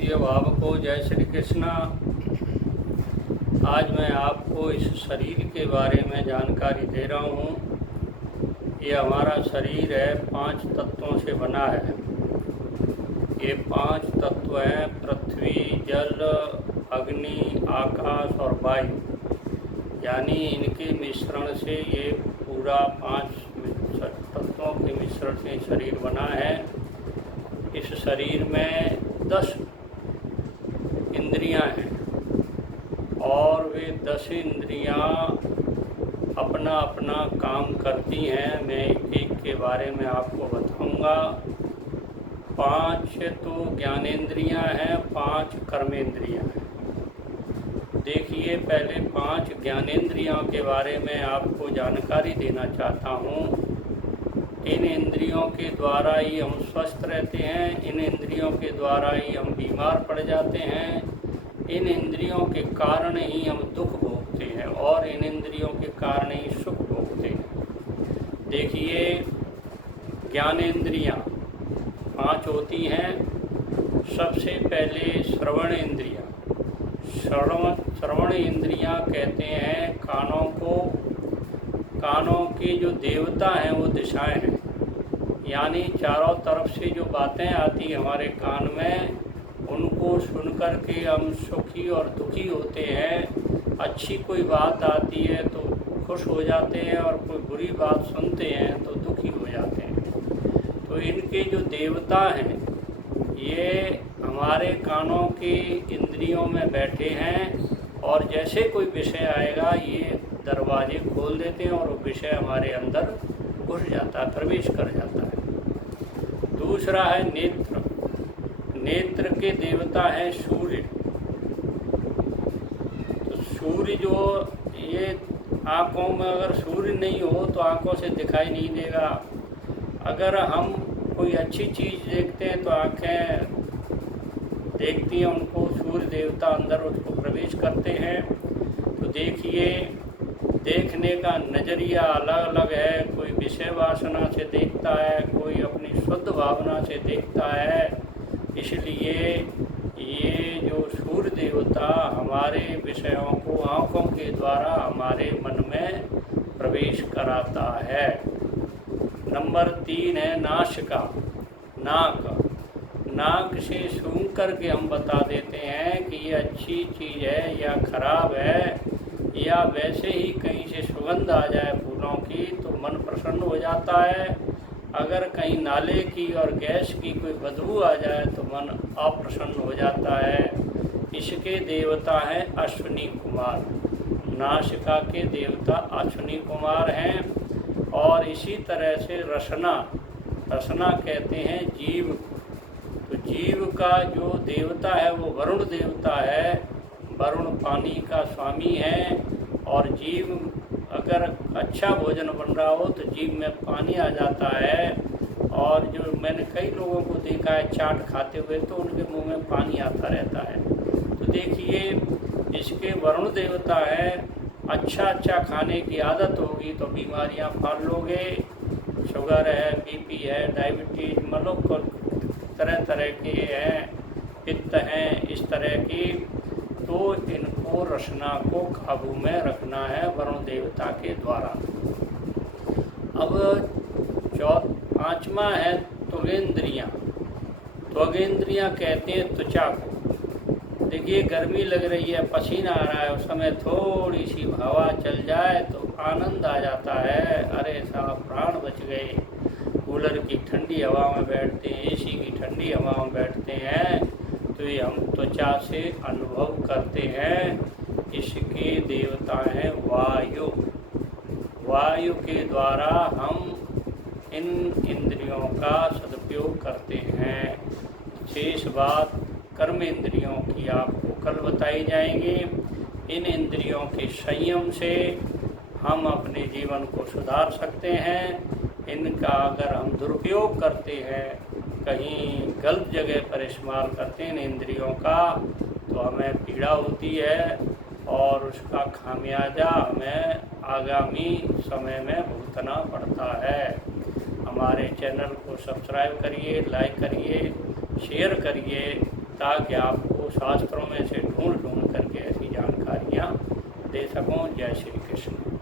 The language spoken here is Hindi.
प्रिय भावकों, जय श्री कृष्णा। आज मैं आपको इस शरीर के बारे में जानकारी दे रहा हूँ। ये हमारा शरीर है, 5 तत्वों से बना है। ये 5 तत्व हैं: पृथ्वी, जल, अग्नि, आकाश और वायु। यानी इनके मिश्रण से ये पूरा 5 तत्वों के मिश्रण से शरीर बना है। इस शरीर में 10 इंद्रियां हैं और वे 10 इंद्रियां अपना अपना काम करती हैं। मैं एक के बारे में आपको बताऊंगा। 5 तो ज्ञानेंद्रियां हैं, 5 कर्मेंद्रियां हैं। देखिए, पहले 5 ज्ञानेंद्रियों के बारे में आपको जानकारी देना चाहता हूँ। इन इंद्रियों के द्वारा ही हम स्वस्थ रहते हैं, इन इंद्रियों के द्वारा ही हम बीमार पड़ जाते हैं, इन इंद्रियों के कारण ही हम दुख भोगते हैं और इन इंद्रियों के कारण ही सुख भोगते हैं। देखिए, ज्ञानेंद्रियाँ 5 होती हैं। सबसे पहले श्रवण इंद्रियाँ। श्रवण इंद्रियाँ कहते हैं कानों को। कानों के जो देवता हैं वो दिशाएं हैं, यानी चारों तरफ से जो बातें आती हमारे कान में, उनको सुनकर के हम सुखी और दुखी होते हैं। अच्छी कोई बात आती है तो खुश हो जाते हैं और कोई बुरी बात सुनते हैं तो दुखी हो जाते हैं। तो इनके जो देवता हैं ये हमारे कानों के इंद्रियों में बैठे हैं और जैसे कोई विषय आएगा ये दरवाजे खोल देते हैं और वो विषय हमारे अंदर घुस जाता है, प्रवेश कर जाता है। दूसरा है नेत्र। नेत्र के देवता है सूर्य। तो सूर्य जो ये आँखों में, अगर सूर्य नहीं हो तो आँखों से दिखाई नहीं देगा। अगर हम कोई अच्छी चीज़ देखते हैं तो आँखें देखती हैं उनको, सूर्य देवता अंदर उसको प्रवेश करते हैं। तो देखिए, देखने का नज़रिया अलग अलग है। कोई विषय वासना से देखता है, कोई अपनी शुद्ध भावना से देखता है। इसलिए ये जो सूर्य देवता हमारे विषयों को आँखों के द्वारा हमारे मन में प्रवेश कराता है। नंबर 3 है नासिका, नाक। नाक से सूंघ करके हम बता देते हैं कि ये अच्छी चीज़ है या खराब है, या वैसे ही कहीं से सुगंध आ जाए फूलों की तो मन प्रसन्न हो जाता है। अगर कहीं नाले की और गैस की कोई बदबू आ जाए तो मन अप्रसन्न हो जाता है। इसके देवता हैं अश्विनी कुमार। नासिका के देवता अश्विनी कुमार हैं। और इसी तरह से रसना। रसना कहते हैं जीव। तो जीव का जो देवता है वो वरुण देवता है। वरुण पानी का स्वामी है और जीव, अगर अच्छा भोजन बन रहा हो तो जीव में पानी आ जाता है। और जो मैंने कई लोगों को देखा है चाट खाते हुए तो उनके मुंह में पानी आता रहता है। तो देखिए, इसके वरुण देवता है। अच्छा खाने की आदत होगी तो बीमारियां पाल लोगे। शुगर है, बीपी है, डायबिटीज, मलोक तरह तरह के हैं, पित्त हैं, इस तरह की। तो इनको, रसना को काबू में रखना है वरुण देवता के द्वारा। अब 5वां है त्वगेंद्रियाँ। त्वगेंद्रियाँ कहते हैं त्वचा को। देखिए, गर्मी लग रही है, पसीना आ रहा है, उस समय थोड़ी सी हवा चल जाए तो आनंद आ जाता है। अरे साहब, प्राण बच गए। कूलर की ठंडी हवा में बैठते हैं, एसी की ठंडी हवा में बैठते हैं तो ये हम त्वचा से अनुभव करते हैं। इसके देवता हैं वायु। वायु के द्वारा हम इन इंद्रियों का सदुपयोग करते हैं। शेष बात कर्म इंद्रियों की आपको कल बताई जाएंगी। इन इंद्रियों के संयम से हम अपने जीवन को सुधार सकते हैं। इनका अगर हम दुरुपयोग करते हैं, कहीं गलत जगह पर इस्तेमाल करते हैं इंद्रियों का, तो हमें पीड़ा होती है और उसका खामियाजा हमें आगामी समय में भुगतना पड़ता है। हमारे चैनल को सब्सक्राइब करिए, लाइक करिए, शेयर करिए ताकि आपको शास्त्रों में से ढूंढ ढूंढ करके ऐसी जानकारियाँ दे सकूं। जय श्री कृष्ण।